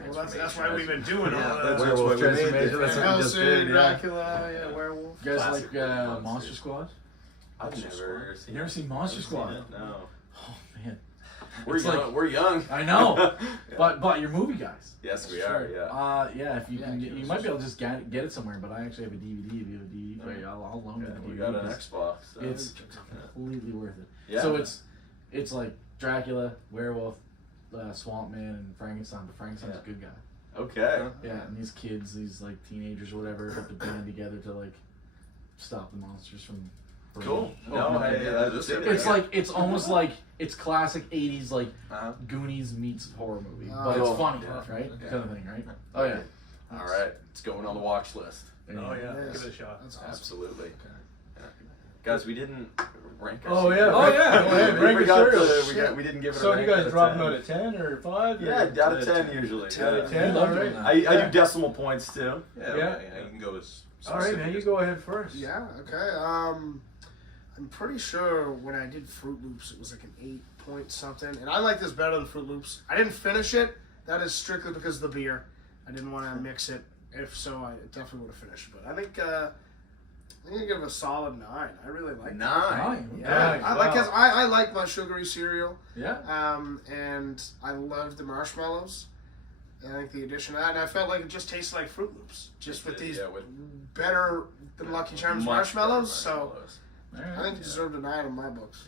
Well, that's why we've been doing Yeah, all that's that. why Werewolf we made Transformation, it. that's what we just Hellsing, did, yeah. Dracula, yeah, werewolf. You guys Classic like monsters. Monster Squad? I've Monster never You never seen Monster Squad? No. Oh man, We're It's young. like- We're young. I know. Yeah. but you're movie guys. Yes, we are. Yeah. Yeah. If you Yeah, can, give you us might a be able to just get it somewhere. But I actually have a DVD. If you have a DVD, player, I'll loan you Yeah, the DVD. we got an 'cause Xbox. So. It's completely worth it. Yeah. So it's like Dracula, werewolf, Swamp Man and Frankenstein, but Frankenstein's a good guy. Okay. Yeah, and these kids, these like teenagers or whatever, have to band together to like stop the monsters from. Cool. Oh, it's like it's almost like it's classic '80s like Goonies meets horror movie, but it's funny, right? Okay. Kind of thing, right? Oh yeah. All right, it's going on the watch list. Oh yeah, Yes. give it a shot. That's awesome. Absolutely. Yeah. Guys, we didn't rank our Oh, cereal. yeah. Oh, yeah. Go ahead, rank we, your we didn't give it So a you rank guys out drop of them 10. out of 10 or 5? Yeah, out of 10 usually. Out of 10, We all love doing right. that. I do decimal points too. Yeah, you can go as. All right, man, you go ahead first. Yeah, okay. I'm pretty sure when I did Fruit Loops, it was like an 8 point something. And I like this better than Fruit Loops. I didn't finish it. That is strictly because of the beer. I didn't want to mix it. If so, I definitely would have finished. But I think I'm gonna give it a solid 9. I really like it. 9. Yeah, Nice, I like wow. his, I like my sugary cereal. Yeah. And I love the marshmallows. And I think the addition of that, and I felt like it just tasted like Fruit Loops, just with these better than Lucky Charms Much marshmallows. better So marshmallows. I think it deserved a 9 in my books.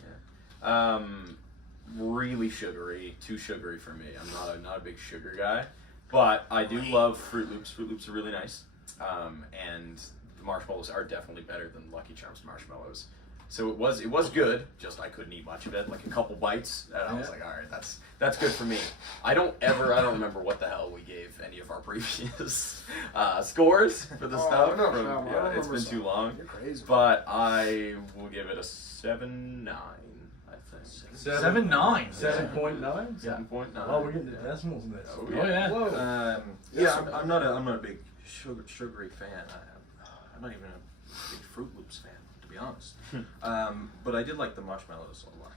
Really sugary, too sugary for me. I'm not a big sugar guy, but I do love Fruit Loops. Fruit Loops are really nice, and the marshmallows are definitely better than Lucky Charms marshmallows. So it was good. Just I couldn't eat much of it, like a couple bites, and I was like, all right, that's good for me. I don't remember what the hell we gave any of our previous scores for the stuff. no, from- no, I yeah, don't it's been remember too long. You're crazy. But I will give it a 7.9. I think 7.9. 7.9? Yeah. 7.9. Oh, we're getting the decimals in this. Oh, Oh yeah. Whoa. I'm not a big sugary fan. I'm not even a big Fruit Loops fan, to be honest. But I did like the marshmallows a lot.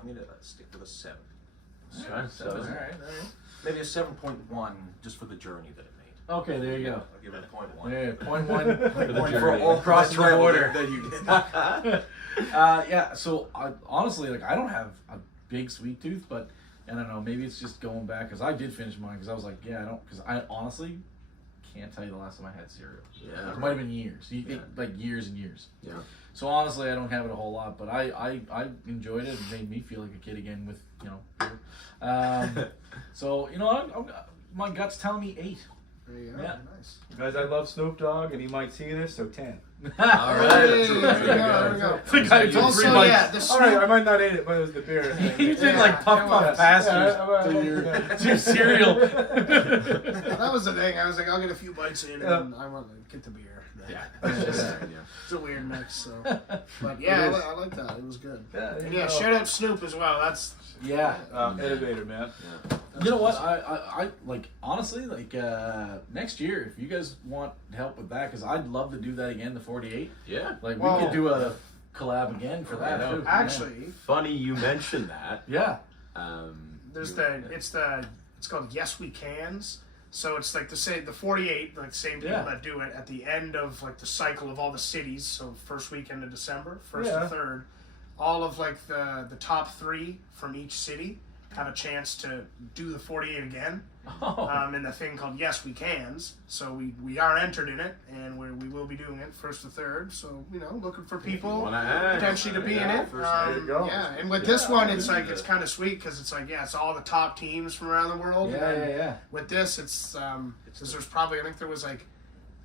I'm gonna stick with a 7. All right. Maybe a 7.1 just for the journey that it made. Okay, there you go. I'll give it a 0.1. Yeah, point one for journey. all crossing the border. that you did. Yeah, so I, honestly, like I don't have a big sweet tooth, but I don't know, maybe it's just going back because I did finish mine because I was like, yeah, I don't, because I honestly can't tell you the last time I had cereal. Yeah. It might have been years, like years and years. Yeah. So honestly, I don't have it a whole lot, but I enjoyed it. It made me feel like a kid again with beer. So I'm my gut's telling me 8. There you go. Yeah. Nice. Guys, I love Snoop Dogg, and he might see this, so 10. All right. Hey, there we go. The guy who took Also, 3 bites. yeah, the All right, Snoop- I might not eat it, but it was the beer. You did like Yeah, puff come puff on. past Yeah, to your cereal. that was the thing. I was like, I'll get a few bites in, and I want to get the beer. Yeah. It's a weird mix, so. But yeah, I like that. It was good. Yeah, And yeah, shout out Snoop as well. That's Yeah. Innovator, man. You know what? I like honestly like next year if you guys want help with that because I'd love to do that again. The 48. Yeah. Like Well- we could do a collab again for that too. actually Funny you mentioned that. Yeah. there's it's called Yes We Cans. So it's like the 48, like the same people Yeah. that do it at the end of like the cycle of all the cities. So first weekend of December, 1st Yeah. to 3rd, all of like the top 3 from each city have a chance to do the 48 again. Oh. In the thing called Yes We Cans. So we are entered in it, and we will be doing it 1st to 3rd. So looking for people potentially to be in it. There you go. Yeah, and with this one, it's like it's kind of sweet because it's like it's all the top teams from around the world. And Yeah. with this, it's because there's probably I think there was like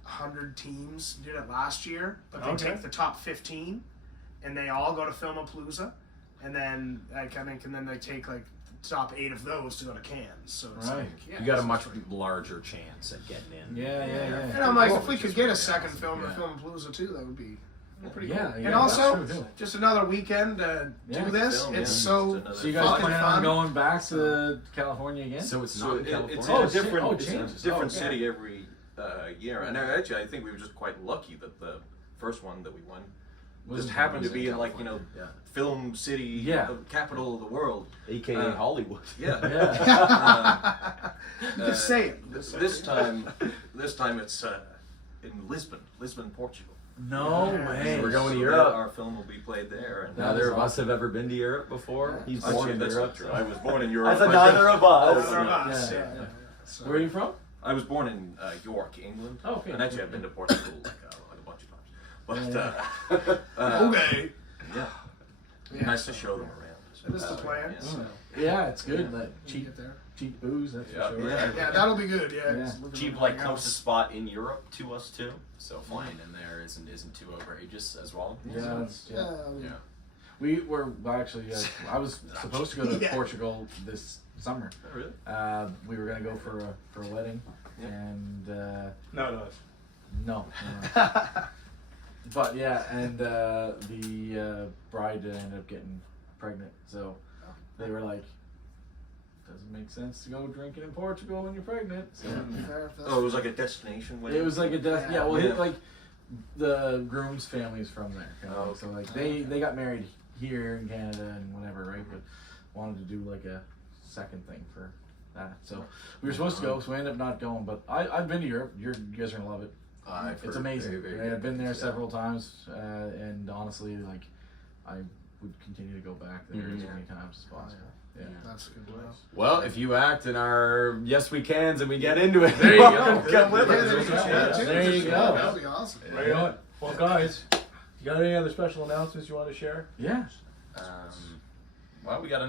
100 teams did it last year, but they Okay. take the top 15, and they all go to Filmapalooza, and then then they take like top 8 of those to go to Cannes. So it's Right. like yeah, You got a so much it's like- larger chance at getting in. Yeah. And I'm like, if we Which could is get a really second awesome. film Yeah. or Filmapalooza too, that would be pretty Yeah, cool. yeah, And that's also, true, too. just another weekend to Yeah. do this. Film, It's yeah. so Just another So you guys fucking plan fun. on going back to California again? So it's So not in California. it's Oh, a different, it changes. different Oh, city every year. And actually, I think we were just quite lucky that the first one that we won just happened to be in like Yeah. film city, Yeah. the capital of the world. AKA Hollywood. Yeah. Yeah. Just say it. This time it's in Lisbon, Portugal. No way. We're going to So Europe. Our film will be played there. And Neither of us have ever been to Europe before. He's born Actually, in that's Europe. not true. I was born in Europe. I said My neither of us. Neither of us. Yeah. Yeah. So- Where are you from? I was born in York, England. Oh, okay. And actually, I've been to Portugal like a bunch of times. But Okay. yeah, Yeah, nice so to show them around. That is the plan. Yeah. So. Yeah, it's good. Yeah. Like You cheap, get there. cheap booze. That's Yeah. for sure. Yeah, that'll be good. Yeah. Yeah. just looking Cheap, at like everything else. closest spot in Europe to us too. So flying in there isn't too outrageous as well. Yeah, that's, yeah. Yeah. We were actually. I was supposed to go to Yeah. Portugal this summer. Oh, really? We were gonna go for a wedding, Yeah. and No. no. But yeah, and the bride ended up getting pregnant, so they were like, "Doesn't make sense to go drinking in Portugal when you're pregnant." So Fair, if that's- Oh, it was like a destination wedding. it was like a death. Yeah, well, Yeah. like the groom's family's from there, kind of, Oh, so like they got married here in Canada and whatever, right? But wanted to do like a second thing for that, so we were supposed to go, so we ended up not going. But I've been to Europe. You guys are gonna love it. I've It's heard amazing. very, very Right? I've good been there things, yeah. several times, and honestly, like, I would continue to go back there as many times as possible. Yeah. That's good to know. Well, if you act in our Yes We Cans and we get into it, There you go. come with Yeah, us. there you go. Yeah, there you go. That'd be awesome. Right on. Well, guys, you got any other special announcements you want to share? Yeah. Well, we got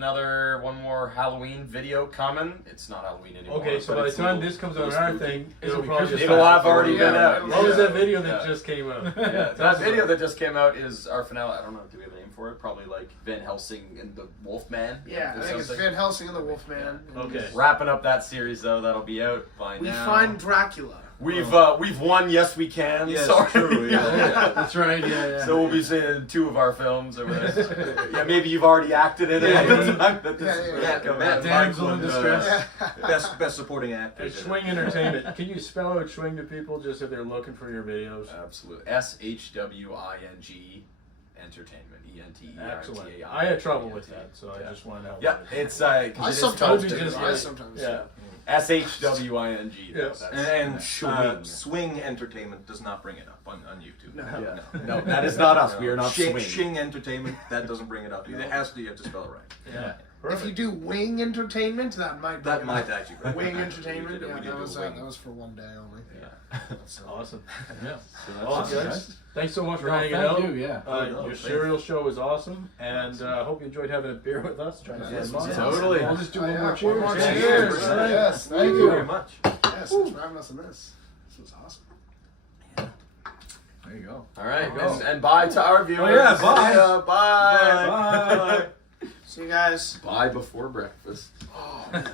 one more Halloween video coming. It's not Halloween anymore. Okay, so but by the it's a time little- this comes on little our spooky. thing, It'll be probably Christmas just It'll have already Yeah, been out. yeah. What was that Yeah. video that Yeah. just came out? Yeah, that video that just came out is our finale. I don't know. Do we have a name for it? Probably like Van Helsing and the Wolfman. Yeah, I or think it's something. Van Helsing and the Wolfman. Yeah. Okay. Wrapping up that series though. That'll be out by We now. find Dracula. We've won. Yes, we can. Yes, Sorry. true, yeah. That's right. Yeah. So we'll be seeing 2 of our films over there. Yeah, maybe you've already acted in it. Yeah, at the time that this yeah, is yeah. coming Matt- out. Damsel in distress. best supporting actor. Hey, Swing Entertainment. Can you spell out Swing to people just if they're looking for your videos? Absolutely. SHWING Entertainment. ENTERTAINMENT. Excellent. I had trouble with that, so I just want to know. Yeah, it's I I sometimes Toby do. just I did. sometimes Yeah. SHWING. Yes. And Swing. Swing Entertainment does not bring it up on YouTube. No. Yeah. No, that is not us. We are not Shing, Swing. Shing Entertainment, that doesn't bring it up either. It has to, you have to spell it right. Yeah. If you Perfect. do Wing Entertainment, that might. That bring might it up. actually bring it Wing up. Entertainment. We did Yeah, do that Wing. was for one day only. Yeah. That's, Awesome. Yeah. that's Awesome, awesome, guys. Thanks so much for No, hanging thank out. you. Yeah. Your thanks. cereal show was awesome, and I hope you enjoyed having a beer with us. Trying to Yes, have fun. totally. I'll just do Oh, one yeah, more one cheers. more Yeah. cheers. All right. Yes, thank Thank you you. very much. Yes, thanks for having us in this. This was awesome. There you go. All right. Nice. And bye to our viewers. Oh, yeah, bye. See ya. Bye. Bye. See you guys. Bye before breakfast. Oh, man.